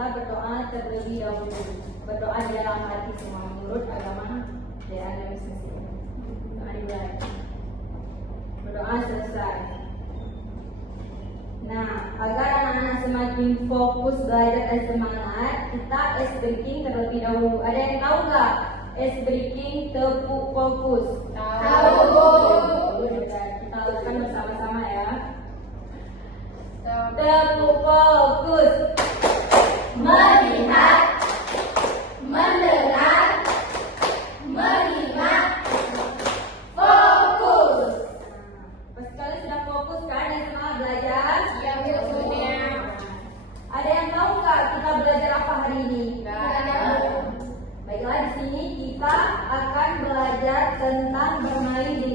kita berdoa terlebih dahulu. Berdoa di dalam hati semua menurut agama agama Mesir. Doa dimulai. Berdoa selesai. Nah, agar anak-anak semakin fokus belajar dan semangat, kita ice breaking terlebih dahulu. Ada yang tahu nggak? Ice breaking tepuk fokus. Tahu. Kita lakukan bersama-sama ya. Tepuk fokus. Melihat, mendengar, menyimak, fokus. Pas kalian sudah fokus kan dan semangat belajar? Iya, punya. Ada yang tahu nggak kita belajar apa hari ini? Baiklah, di sini kita akan belajar tentang bermain di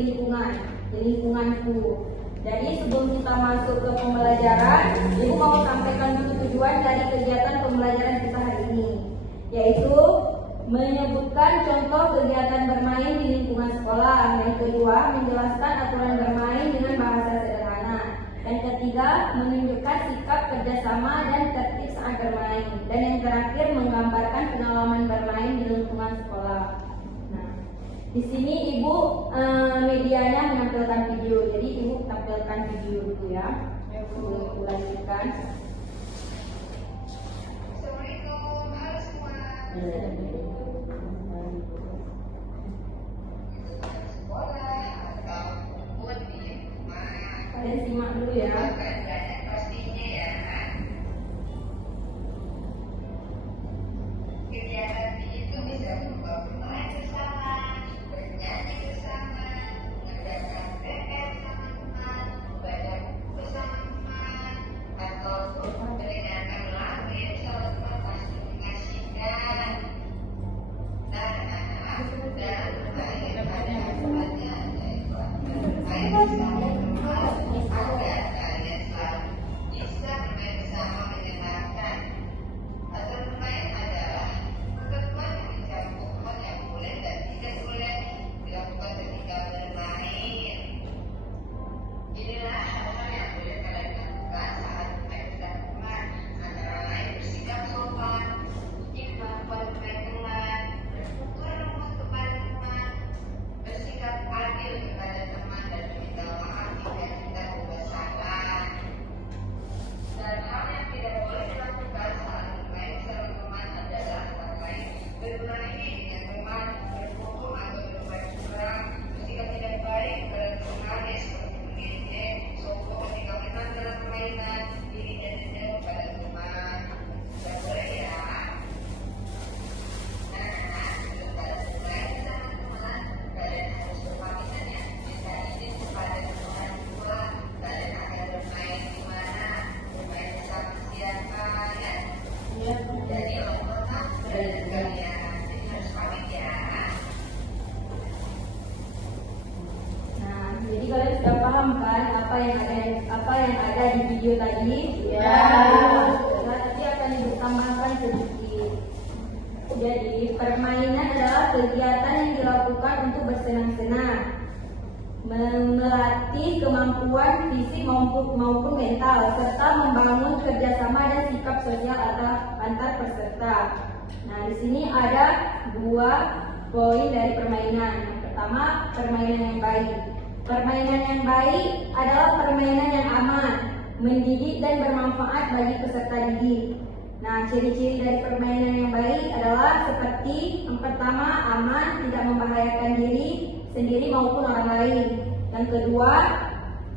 lingkunganku. Jadi sebelum kita masuk ke pembelajaran, Ibu mau sampaikan dulu tujuan dari kegiatan pembelajaran kita hari ini, yaitu menyebutkan contoh kegiatan bermain di lingkungan sekolah. Yang kedua, menjelaskan aturan bermain dengan bahasa sederhana. Yang ketiga, menunjukkan sikap kerjasama dan tertib saat bermain. Dan yang terakhir, menggambarkan pengalaman bermain di lingkungan sekolah. Nah, di sini Ibu medianya menampilkan video. Jadi Ibu tampilkan video dulu ya. Ibu lanjutkan. Assalamualaikum, halo semua. Sekolah atau pun di rumah. Kalian simak dulu ya. Banyak pastinya ya. Kegiatan itu bisa berupa bermain bersama, bernyanyi bersama, mengerjakan PR bersama teman, membaca buku bersama teman, atau mendengarkan lagu yang bersama teman pasti mengasihkan. Dan bermain pada aturannya, yaitu bermain bersama teman agar kalian selalu bisa bermain bersama menyenangkan. Aturan bermain adalah ketentuan yang mencakup hal yang boleh dan tidak boleh dilakukan ketika bermain. Inilah hal-hal yang boleh kalian lakukan saat bermain bersama teman, antara lain bersikap sopan, ikhlas pada teman, bertutur lembut kepada teman, bersikap adil kepada teman dan meminta maaf jika kita berbuat salah. Dan hal yang tidak boleh dilakukan saat bermain bersama teman adalah antara lain bermain dengan teman, berbohong atau berbuat curang, bersikap tidak baik kepada teman seperti mengejek, sombong ketika menang dalam permainan, iri dan dendam kepada teman. Tidak boleh ya. Nah, sebelum kalian bermain bersama teman, kalian harus berpamitan ya, minta izin kepada teman tua, kalian akan bermain di mana, bermain bersama siapa ya. Jadi lompat berada kalian, jadi harus pamit ya. Nah, jadi kalian sudah paham kan apa yang ada di video tadi? Ya. Nah, tadi akan ditambahkan sedikit. Jadi permainan adalah kegiatan yang dilakukan untuk bersenang-senang, melatih kemampuan fisik maupun mental, serta membangun kerjasama dan sikap sosial antar peserta. Nah, di sini ada 2 poin dari permainan. Yang pertama, permainan yang baik. Permainan yang baik adalah permainan yang aman, mendidik dan bermanfaat bagi peserta didik. Nah, ciri-ciri dari permainan yang baik adalah seperti yang pertama, aman, tidak membahayakan diri sendiri maupun orang lain. Yang kedua,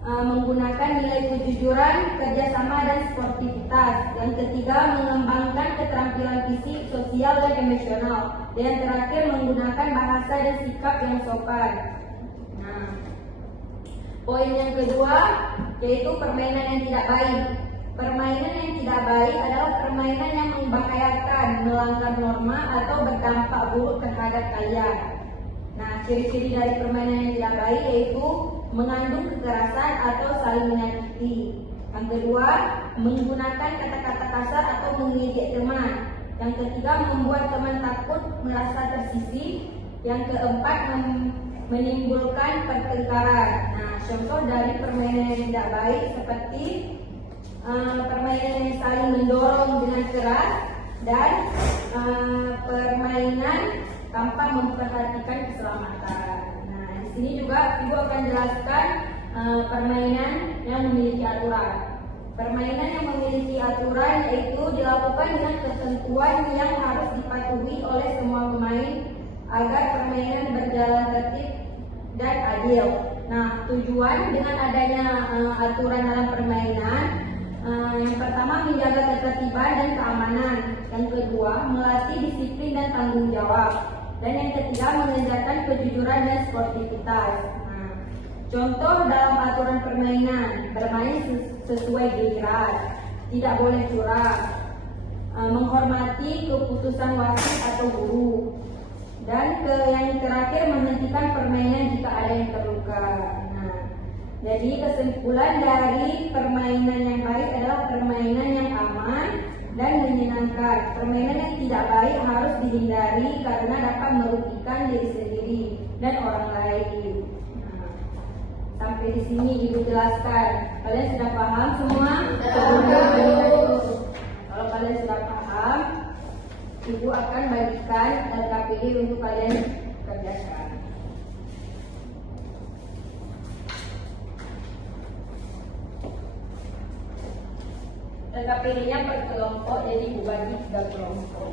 menggunakan nilai kejujuran, kerjasama dan sportivitas. Yang ketiga, mengembangkan keterampilan fisik, sosial dan emosional. Dan yang terakhir, menggunakan bahasa dan sikap yang sopan. Nah, poin yang kedua yaitu permainan yang tidak baik. Permainan yang tidak baik adalah permainan yang membahayakan, melanggar norma atau berdampak buruk terhadap kalian. Nah, ciri-ciri dari permainan yang tidak baik yaitu mengandung kekerasan atau saling menyakiti. Yang kedua, menggunakan kata-kata kasar atau mengejek teman. Yang ketiga, membuat teman takut, merasa tersisih. Yang keempat, menimbulkan pertengkaran. Nah, contoh dari permainan yang tidak baik seperti permainan yang saling mendorong dengan keras, dan permainan tanpa memperhatikan keselamatan. Nah, di sini juga Ibu akan jelaskan permainan yang memiliki aturan. Permainan yang memiliki aturan yaitu dilakukan dengan ketentuan yang harus dipatuhi oleh semua pemain agar permainan berjalan tertib dan adil. Nah, tujuan dengan adanya aturan dalam permainan, yang pertama menjaga ketertiban dan keamanan, yang kedua melatih disiplin dan tanggung jawab, dan yang ketiga mengajarkan kejujuran dan sportivitas. Nah, contoh dalam aturan permainan: bermain sesuai giliran, tidak boleh curang, menghormati keputusan wasit atau guru, dan yang terakhir menghentikan permainan jika ada yang terluka. Nah, jadi kesimpulan dari permainan yang baik adalah permainan yang aman dan menyenangkan. Permainan yang tidak baik harus dihindari karena dapat merugikan diri sendiri dan orang lain. Nah, sampai di sini Ibu jelaskan. Kalian sudah paham semua? Kalau kalian sudah paham, Ibu akan bagikan LKPD untuk kalian kerjakan. LKPD-nya per kelompok, jadi Ibu bagi 3 kelompok.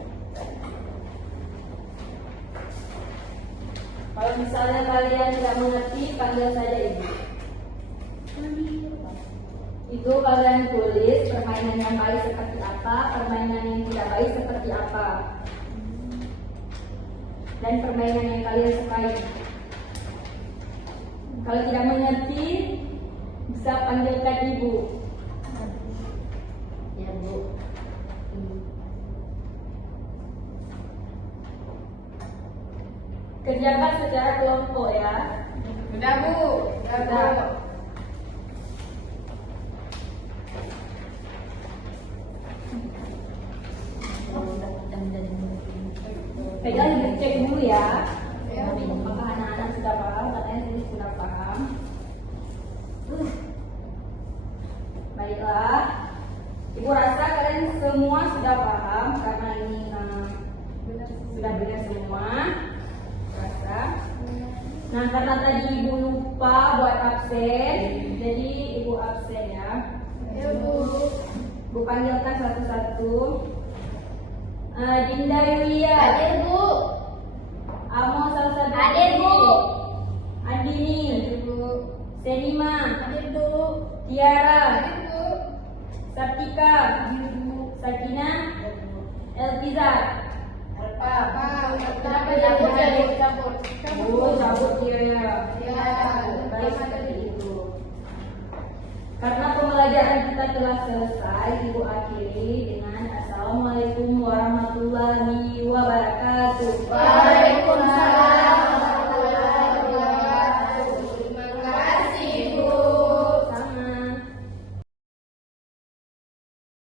Kalau misalnya kalian tidak mengerti, panggil saja Ibu. Itu kalian tulis permainan yang baik seperti apa, permainan yang tidak baik seperti apa, dan permainan yang kalian sukai. Kalau tidak mengerti, bisa panggilkan Ibu. Ya, Bu. Kerjakan secara kelompok ya. Sudah, Bu. Sudah. Pegang dicek dulu ya. Apakah anak-anak sudah paham? Katanya sini sudah paham. Baiklah. Ibu rasa kalian semua sudah paham karena ini sudah benar semua. Rasa. Nah, karena tadi Ibu lupa buat absen, jadi Ibu absen ya. Ya, Bu. Bu panggilkan satu-satu. Dinda Yulia. Hadir, Bu. Amo Salsabila. Hadir, Bu. Andini. Bu. Senima. Hadir, Bu. Tiara. Hadir, Bu. Sartika. Hadir, Bu. Sakina. Elvizar. Apa? Kenapa Cabut, cabut? Bu, cabut dia ya. Ya. Baik seperti itu. Karena pembelajaran kita telah selesai, Ibu akhiri dengan Assalamualaikum warahmatullahi